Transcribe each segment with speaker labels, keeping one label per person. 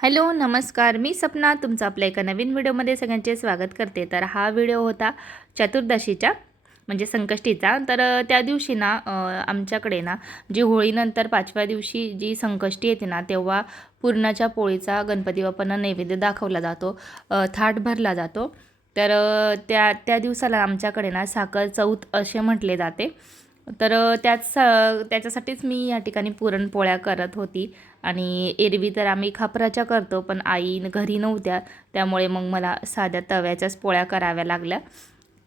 Speaker 1: Hello नमस्कार. मी सपना. तुमचं आपल्या एका नवीन व्हिडिओमध्ये सगळ्यांचे स्वागत करते. तर हा व्हिडिओ होता चतुर्दशीचा म्हणजे संकष्टीचा. तर त्या दिवशी ना आमच्याकडे ना जी होळीनंतर पाचव्या दिवशी जी संकष्टी येते ना तेव्हा पूर्णाच्या पोळीचा गणपती बाप्पांना नैवेद्य दाखवला जातो. थाट भरला जातो. तर त्या त्या दिवसाला आमच्याकडे ना साखर चौथ असे म्हटले जाते. तर त्याच त्याच्यासाठीच मी या ठिकाणी पुरणपोळ्या करत होती. आणि एरवी तर आम्ही खापराच्या करतो पण आई घरी नव्हत्या. त्यामुळे मग मला साध्या तव्याच्याच पोळ्या कराव्या लागल्या.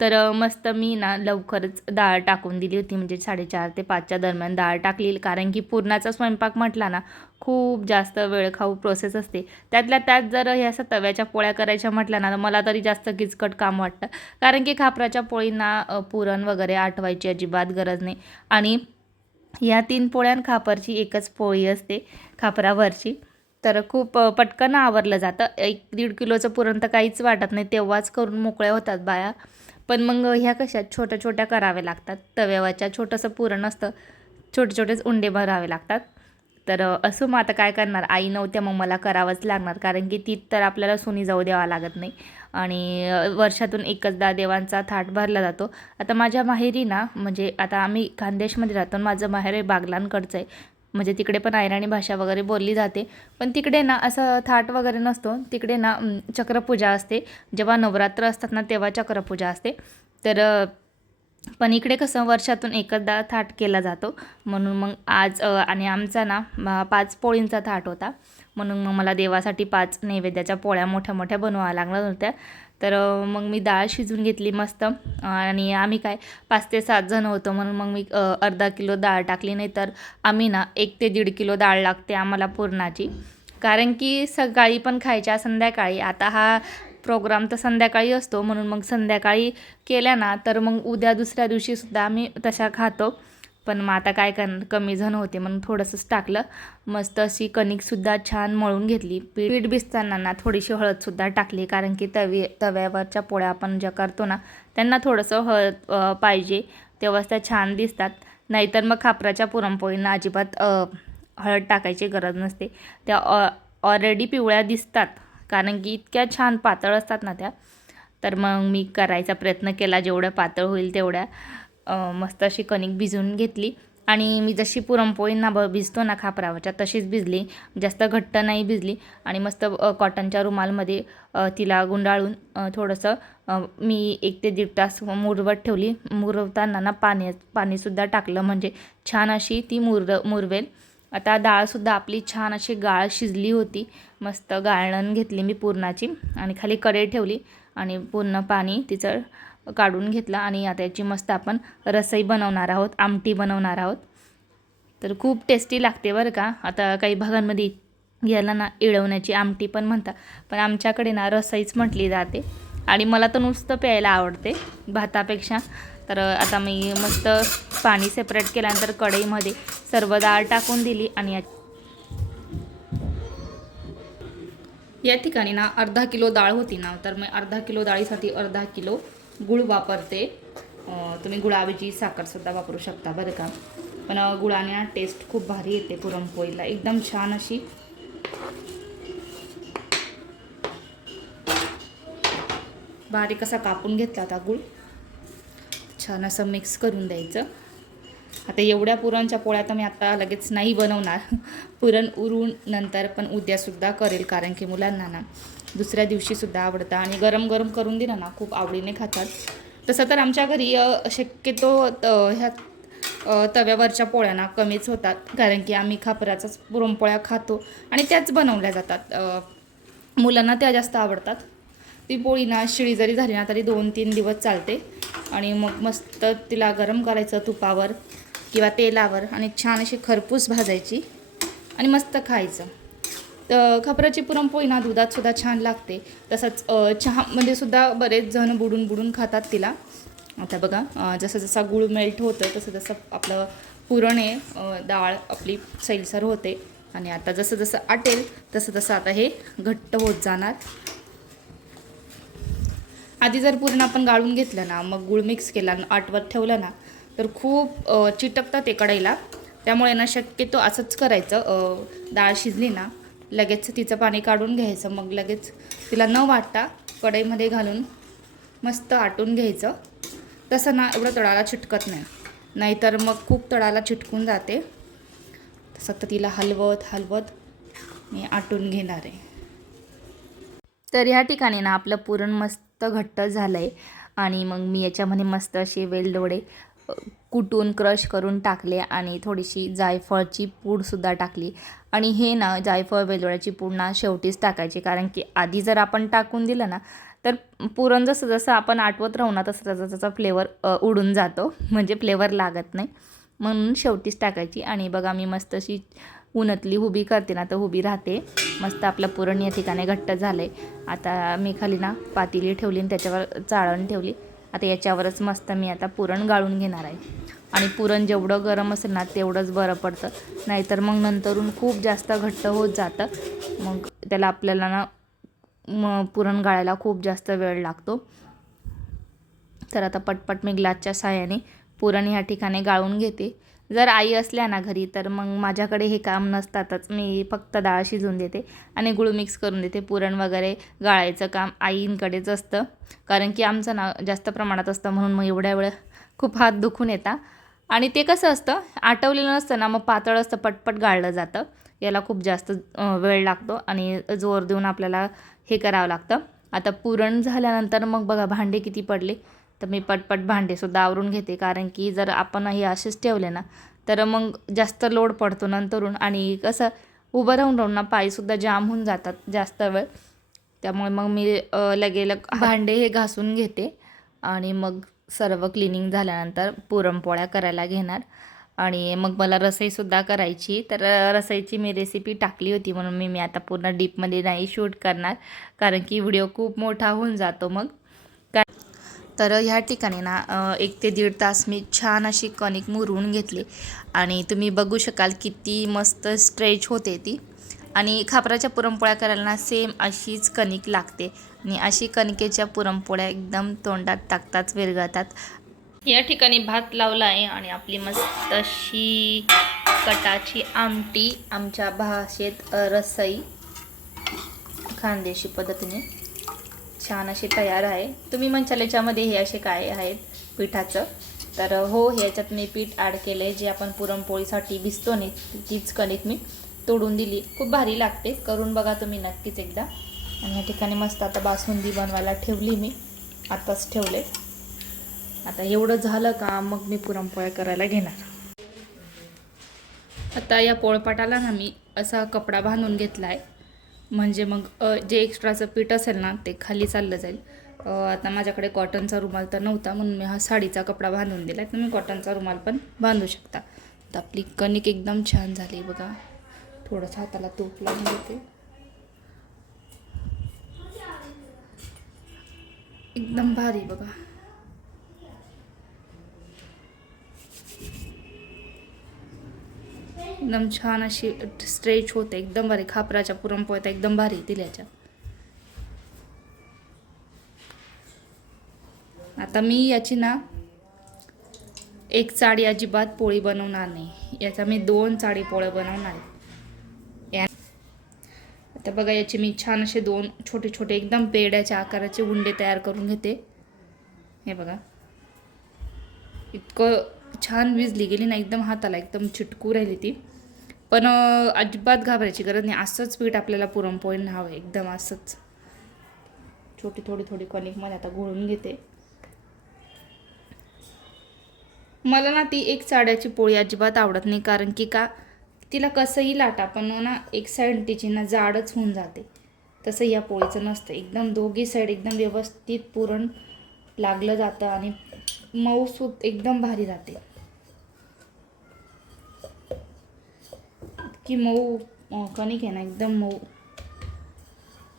Speaker 1: तर मस्त मी ना लवकरच डाळ टाकून दिली होती. म्हणजे साडेचार ते पाचच्या दरम्यान डाळ टाकली कारण की पुरणाचा स्वयंपाक म्हटला ना खूप जास्त वेळखाऊ प्रोसेस असते. त्यातल्या त्यात जर हे असं तव्याच्या पोळ्या करायच्या म्हटल्या ना तर मला तरी जास्त किचकट काम वाटतं. कारण की खापराच्या पोळींना पुरण वगैरे आठवायची अजिबात गरज नाही. आणि या तीन पोळ्यां खापरची एकच पोळी असते खापरावरची. तर खूप पटकन आवरलं जातं. एक दीड किलोचं पुरण तर काहीच वाटत नाही. तेव्हाच करून मोकळ्या होतात बाया. पण मग ह्या कशा छोट्या छोट्या कराव्या लागतात. तव्यावरच्या छोटंसं पुरण असतं. छोटे छोटेच उंडे भरावे लागतात. तर असं मग आता काय करणार? आई नव्हत्या मग मला करावंच लागणार. कारण की ती तर आपल्याला सोनी जाऊ द्यावा लागत नाही. आणि वर्षातून एकचदा देवांचा थाट भरला जातो. आता माझ्या माहेरी ना म्हणजे आता आम्ही खानदेशमध्ये राहतो आणि माझं माहेर आहे बागलांकडचं आहे. म्हणजे तिकडे पण आयराणी भाषा वगैरे बोलली जाते. पण तिकडे ना असं थाट वगैरे नसतो. तिकडे ना चक्रपूजा असते. जेव्हा नवरात्र असतात ना तेव्हा चक्रपूजा असते. तर पण इकडे कसं वर्षातून एकदा थाट केला जातो. म्हणून मग आज आणि आमचा ना पाच पोळींचा थाट होता. म्हणून मग मला देवासाठी पाच नैवेद्याच्या पोळ्या मोठ्या मोठ्या बनवाव्या लागणार होत्या. तर मग मी डाळ शिजून घेतली मस्त. आणि आम्ही काय पाच ते सात जण होतो म्हणून मग मी अर्धा किलो डाळ टाकली. नाही तर आम्ही ना एक ते दीड किलो डाळ लागते आम्हाला पुरणाची. कारण की सकाळी पण खायच्या संध्याकाळी. आता हा प्रोग्राम तर संध्याकाळी असतो म्हणून मग संध्याकाळी केल्या ना तर मग उद्या दुसऱ्या दिवशीसुद्धा आम्ही तशा खातो. पण मग आता काय करणार कमी जण होते म्हणून थोडंसंच टाकलं. मस्त अशी कणिकसुद्धा छान मळून घेतली. पीठ पीठ भिजताना ना थोडीशी हळदसुद्धा टाकली कारण की तवी तव्यावरच्या पोळ्या आपण ज्या करतो ना त्यांना थोडंसं हळद पाहिजे. तेव्हाच त्या छान दिसतात. नाहीतर मग खापराच्या पुरणपोळींना अजिबात हळद टाकायची गरज नसते. त्या ऑ ऑलरेडी पिवळ्या दिसतात कारण की इतक्या छान पातळ असतात ना त्या. तर मग मी करायचा प्रयत्न केला जेवढ्या पातळ होईल तेवढ्या. मस्त अशी कणिक भिजवून घेतली. आणि मी जशी पुरणपोळींना ब भिजतो ना खापरावाच्या तशीच भिजली. जास्त घट्ट नाही भिजली. आणि मस्त कॉटनच्या रुमालमध्ये तिला गुंडाळून थोडंसं मी एक ते दीड तास मुरवत ठेवली. मुरवताना ना पाणी पाणीसुद्धा टाकलं. म्हणजे छान अशी ती मुर मुरवेल. आता डाळसुद्धा आपली छान अशी गाळ शिजली होती. मस्त गाळण घेतली मी पुरणाची. आणि खाली कढई ठेवली. आणि पूर्ण पाणी तिचं काढून घेतला आणि आता याची मस्त आपण रसई बनवणार आहोत आमटी बनवणार आहोत. तर खूप टेस्टी लागते बरं का. आता काही भागांमध्ये याला ना इळवण्याची आमटी पण म्हणतात. पण आमच्याकडे ना रसईच म्हटली जाते. आणि मला तर नुसतं प्यायला आवडते भातापेक्षा. तर आता मी मस्त पाणी सेपरेट केल्यानंतर कढईमध्ये सर्व डाळ टाकून दिली आणि या- या ठिकाणी ना अर्धा किलो डाळ होती ना. तर मी अर्धा किलो डाळीसाठी अर्धा किलो गुळ वापरते. तुम्ही गुळाऐवजी साखरसुद्धा वापरू शकता बरं का. पण गुळाने ना टेस्ट खूप भारी येते पुरणपोळीला. एकदम छान अशी. बारीक असा कापून घेतला होता गुळ. छान असं मिक्स करून द्यायचं. आता एवढ्या पुरणच्या पोळ्या तर मी आता लगेच नाही बनवणार. पुरण उरून नंतर पण उद्यासुद्धा करेल कारण की मुलांना ना. दुसऱ्या दिवशीसुद्धा आवडतं. आणि गरम गरम करून दिलं ना खूप आवडीने खातात. तसं तर आमच्या घरी शक्यतो त- ह्या तव्यावरच्या पोळ्या ना कमीच होतात. कारण की आम्ही खापराचाच पुरणपोळ्या खातो आणि त्याच बनवल्या जातात. मुलांना त्या जास्त आवडतात. ती पोळी ना शिळी जरी झाली ना तरी दोन तीन दिवस चालते. आणि मग मस्त तिला गरम करायचं तुपावर किंवा तेलावर आणि छान अशी खरपूस भाजायची आणि मस्त खायचं. तर खपराची पुरणपोळी ना दुधात सुद्धा छान लागते. तसंच चहामध्ये सुद्धा बरेच जण बुडून बुडून खातात तिला. आता बघा जसं जसा गुळ मेल्ट होतं तसं जसं आपलं पुरण आहे. डाळ आपली सैलसर होते. आणि आता जसं जसं आटेल तसं तसं आता हे घट्ट होत जाणार. आधी जर पूर्ण आपण गाळून घेतलं ना मग गुळ मिक्स केला आटवत ठेवलं ना तर खूप चिटकतात ते कढईला. त्यामुळे ना शक्यतो असंच करायचं. डाळ शिजली ना लगेच तिचं पाणी काढून घ्यायचं. मग लगेच तिला न वाटता कढईमध्ये घालून मस्त आटून घ्यायचं. तसं ना एवढं तळाला चिटकत नाही. नाहीतर मग खूप तळाला चिटकून जाते. तसं तर तिला हलवत हलवत मी आटून घेणार आहे. तर ह्या ठिकाणी ना आपलं पुरण मस्त घट्ट झालं आहे आणि मग मी याच्यामध्ये मस्त असे वेलदोडे कुटून क्रश करून टाकले आणि थोडीशी जायफळची पूडसुद्धा टाकली. आणि हे ना जायफळ वेलदोड्याची पूड ना शेवटीच टाकायची. कारण की आधी जर आपण टाकून दिलं ना तर पुरण जसं जसं आपण आठवत राहू ना तसं तसं त्याचा फ्लेवर उडून जातो. म्हणजे फ्लेवर लागत नाही. म्हणून शेवटीच टाकायची. आणि बघा मी मस्त अशी उन्हातली उभी करते ना तर उभी राहते. मस्त आपलं पुरण या ठिकाणी घट्ट झालं आहे आता मी खाली ना पातेली ठेवली आणि त्याच्यावर चाळण ठेवली. आता याच्यावरच मस्त मी आता पुरण गाळून घेणार आहे. आणि पुरण जेवढं गरम असेल ना तेवढंच बरं पडतं. नाहीतर मग नंतरून खूप जास्त घट्ट होत जातं. मग त्याला आपल्याला ना म पुरण गाळायला खूप जास्त वेळ लागतो. तर आता पटपट मी ग्लासच्या साह्याने पुरण ह्या ठिकाणी गाळून घेते. जर आई असल्या ना घरी तर मग माझ्याकडे हे काम नसतातच. मी फक्त डाळ शिजवून देते आणि गुळ मिक्स करून देते. पुरण वगैरे गाळायचं काम आईंकडेच असतं. कारण की आमचं ना जास्त प्रमाणात असतं म्हणून मग एवढ्या वेळ खूप हात दुखून येतात आणि ते कसं असतं आटवलेलं नसतं ना मग पातळ असतं पटपट गाळलं जातं. याला खूप जास्त वेळ लागतो आणि जोर देऊन आपल्याला हे करावं लागतं. आता पुरण झाल्यानंतर मग बघा भांडे किती पडले. तर मी पटपट भांडेसुद्धा आवरून घेते. कारण की जर आपण हे असेच ठेवले ना तर मग जास्त लोड पडतो नंतरून. आणि कसं उभं राहून राहून ना पायसुद्धा जाम होऊन जातात जास्त वेळ. त्यामुळे मग मी लगेलग भांडे हे घासून घेते. आणि मग सर्व क्लिनिंग झाल्यानंतर पुरणपोळ्या करायला घेणार. आणि मग मला रसईसुद्धा करायची. तर रसईची मी रेसिपी टाकली होती म्हणून मी मी आता पूर्ण डीपमध्ये नाही शूट करणार. कारण की व्हिडिओ खूप मोठा होऊन जातो मग. का तर ह्या ठिकाणी ना एक ते दीड तास मी छान अशी कणिक मुरवून घेतली. आणि तुम्ही बघू शकाल किती मस्त स्ट्रेच होते ती. आणि खापराच्या पुरणपोळ्या करायला सेम अशीच कणिक लागते. आणि अशी कणिकेच्या पुरणपोळ्या एकदम तोंडात टाकताच विरघळतात. या ठिकाणी भात लावला आहे आणि आपली मस्त अशी कटाची आमटी आमच्या भाषेत रसई खानदेशी पद्धतीने छान अशी तयार आहे. तुम्ही म्हणचाल याच्यामध्ये हे असे काय आहेत पिठाचं? तर हो ह्याच्यात मी पीठ ॲड केलं आहे जे आपण पुरणपोळीसाठी भिजतो नाही तीच कणिक मी तोडून दिली. खूप भारी लागते. करून बघा तुम्ही नक्कीच एकदा. आणि या ठिकाणी मस्त आता बासुंदी बनवायला ठेवली मी. आताच ठेवले. आता एवढं झालं का मग मी पुरणपोळ्या करायला घेणार. आता या पोळपाटाला ना मी असा कपडा बांधून घेतला आहे म्हणजे मग जे एक्स्ट्राचं पीठ असेल ना ते खाली चाललं जाईल. आता माझ्याकडे कॉटनचा रुमाल तर नव्हता म्हणून मी हा साडीचा कपडा बांधून दिला आहे तुम्ही कॉटनचा रुमाल पण बांधू शकता. तर आपली कणिक एकदम छान झाली बघा. थोडंसं हाताला तूप लावून देते एकदम भारी बघा. एकदम छान अशी स्ट्रेच होते एकदम भारी. खापराच्या पुरणपोळ्या एकदम भारी दिल्याच्या आता मी याची ना एक चाळी अजिबात पोळी बनवणार नाही. याचा मी दोन चाळी पोळ्या बनवणार आहे. तर बघा याचे मी छान असे दोन छोटे छोटे एकदम पेड्याच्या आकाराचे उंडे तयार करून घेते. हे बघा. इतकं छान विजली गेली ना एकदम हाताला एकदम चिटकू राहिली ती. पण अजिबात घाबरायची गरज नाही. असंच पीठ आपल्याला पुरणपोळी हवं आहे एकदम असंच. छोटी थोडी थोडी कणिकमध्ये आता घोळून घेते. मला ना ती एक साड्याची पोळी अजिबात आवडत नाही. कारण की का तिला कसंही लाटा पण ना एक साईड तिची ना जाडच होऊन जाते. तसं या पोळीचं नसतं. एकदम दोघी साईड एकदम व्यवस्थित पुरण लागलं जातं आणि मऊसूत एकदम भारी राहते. की मऊ कणिक आहे ना एकदम मऊ.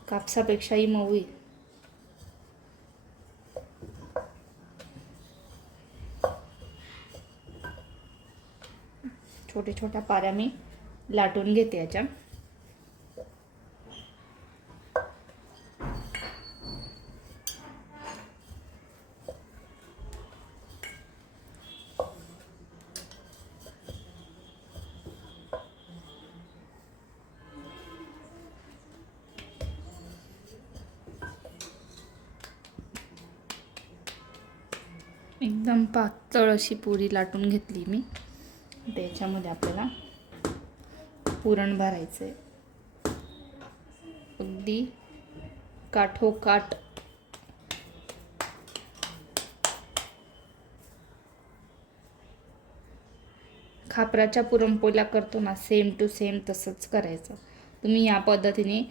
Speaker 1: कापसापेक्षाही मऊ आहे. छोटे छोट्या पारा मी लाटून घेते याच्या एकदम पातळ अशी पुरी लाटून घेतली मी त्याच्यामध्ये आपल्याला पुरण भरायचं आहे अगदी काठोकाठ. खापराच्या पुरणपोळ्या करतो ना सेम टू सेम तसंच करायचं. तुम्ही या पद्धतीने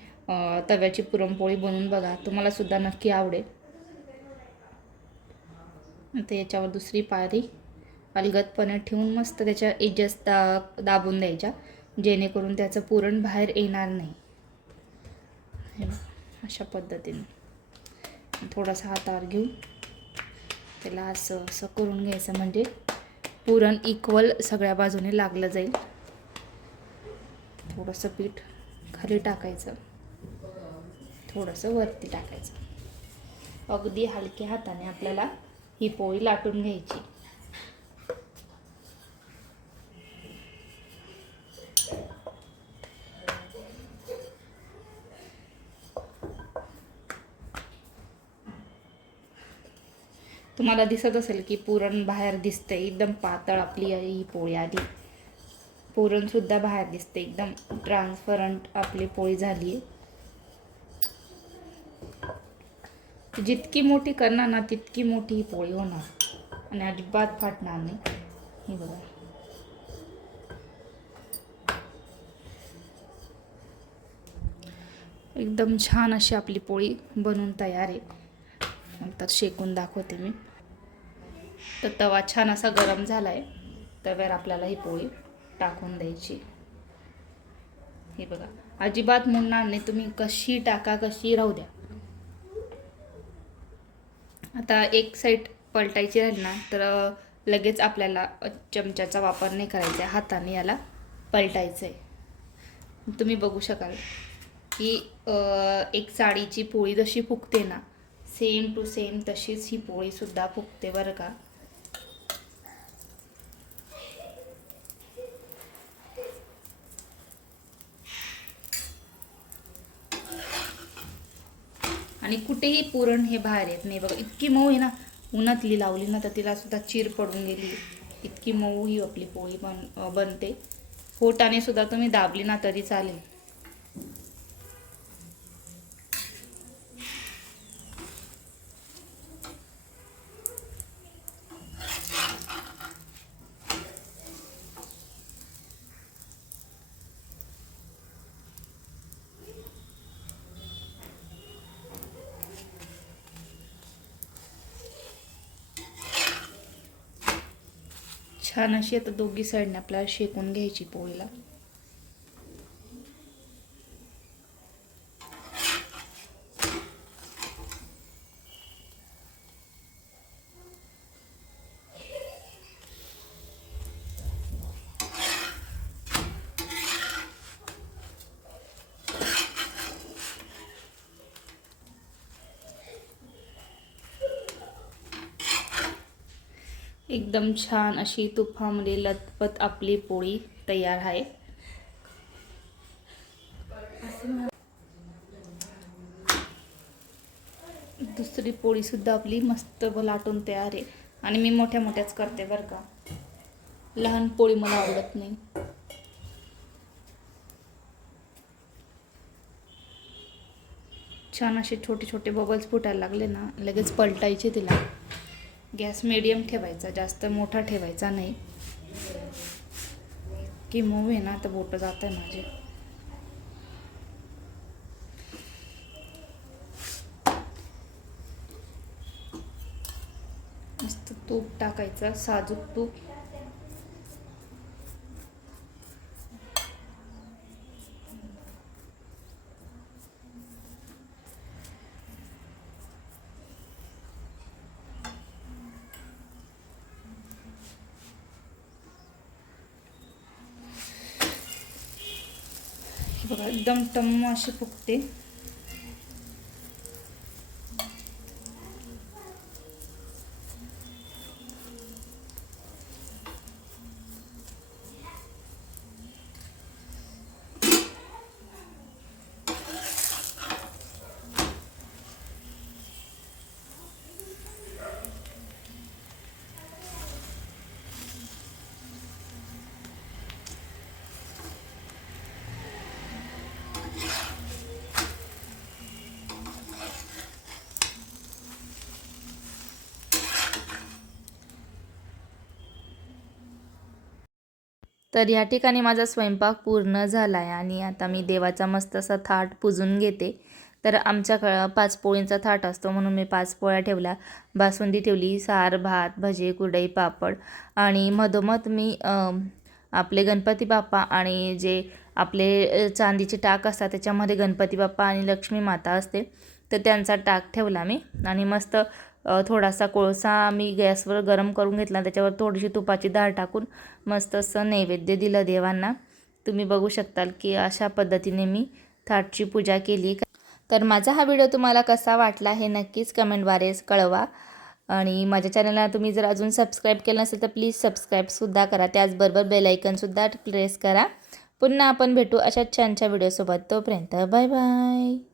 Speaker 1: तव्याची पुरणपोळी बनवून बघा. तुम्हाला सुद्धा नक्की आवडेल. आता याच्यावर दुसरी पायरी. अलगदपणे ठेवून मस्त त्याच्या एजेस दा दाबून द्यायच्या. जेणेकरून त्याचं पुरण बाहेर येणार नाही. अशा पद्धतीने. थोडासा हातावर घेऊन त्याला असं असं करून घ्यायचं म्हणजे पुरण इक्वल सगळ्या बाजूने लागलं जाईल. थोडंसं पीठ खाली टाकायचं. थोडंसं वरती टाकायचं. अगदी हलक्या हाताने आपल्याला ही पोळी लाटून घ्यायची. तुम्हाला दिसत असेल की पुरण बाहेर दिसते एकदम पातळ आपली ही पोळी आली. पुरणसुद्धा बाहेर दिसते एकदम ट्रान्सपरंट आपली पोळी झाली आहे जितकी मोठी करणार ना तितकी मोठी ही पोळी होणार. आणि अजिबात फाटणार नाही. हे बघा. एकदम छान अशी आपली पोळी बनवून तयार आहे. नंतर शेकून दाखवते मी. तर तवा छान असा गरम झाला आहे तव्यावर आपल्याला ही पोळी टाकून द्यायची. हे बघा अजिबात म्हणणार नाही तुम्ही कशी टाका कशी राहू द्या. आता एक साईड पलटायची राहील ना तर लगेच आपल्याला चमच्याचा वापर नाही करायचा आहे हाताने याला पलटायचं आहे तुम्ही बघू शकाल की एक साडीची पोळी जशी फुगते ना सेम टू सेम तशीच ही पोळीसुद्धा फुगते बरं का. आणि कुठेही पुरण हे बाहेर येत नाही. बघा इतकी मऊ आहे ना उन्हातली लावली ना तर तिला सुद्धा चीर पडून गेली. इतकी मऊ ही आपली पोळी बन बनते. पोटाने सुद्धा तुम्ही दाबली ना तरी चालेल. पानाशी अशी आता दोघी साईडने आपल्याला शेकून घ्यायची पोळीला. एकदम छान अशी तुफामध्ये लतपत आपली पोळी तयार आहे. दुसरी पोळी सुद्धा आपली मस्त लाटून तयार आहे. आणि मी मोठ्या मोठ्याच करते बरं का. लहान पोळी मला आवडत नाही. छान असे छोटे छोटे बबल्स फुटायला लागले ना लगेच पलटायचे तिला. गॅस मिडियम ठेवायचा जास्त मोठा ठेवायचा नाही. की मूव आहे ना तर बोटं जात आहे माझे. मस्त तूप टाकायचं साजूक तूप हे बघा एकदम टम्म अशी फुगते. तर या ठिकाणी माझा स्वयंपाक पूर्ण झाला आहे आणि आता मी देवाचा मस्त असा थाट पुजून घेते. तर आमच्याकडं पाच पोळींचा थाट असतो म्हणून मी पाच पोळ्या ठेवल्या. बासुंदी ठेवली सार भात भजे कुरडई पापड आणि मधोमध मी आपले गणपती बाप्पा आणि जे आपले चांदीचे टाक असतात त्याच्यामध्ये गणपती बाप्पा आणि लक्ष्मी माता असते तर त्यांचा टाक ठेवला मी आणि मस्त थोडासा कोळसा मी गॅसवर गरम करून घेतला त्याच्यावर थोडीशी तुपाची डाळ टाकून मस्त असं नैवेद्य दिलं देवांना. तुम्ही बघू शकताल की अशा पद्धतीने मी थाटची पूजा केली. तर माझा हा व्हिडिओ तुम्हाला कसा वाटला हे नक्कीच कमेंटद्वारे कळवा. आणि माझ्या चॅनलला तुम्ही जर अजून सबस्क्राईब केलं नसेल तर प्लीज सबस्क्राईबसुद्धा करा. त्याचबरोबर बेलायकनसुद्धा प्रेस करा. पुन्हा आपण भेटू अशाच छानच्या व्हिडिओसोबत. तोपर्यंत बाय बाय.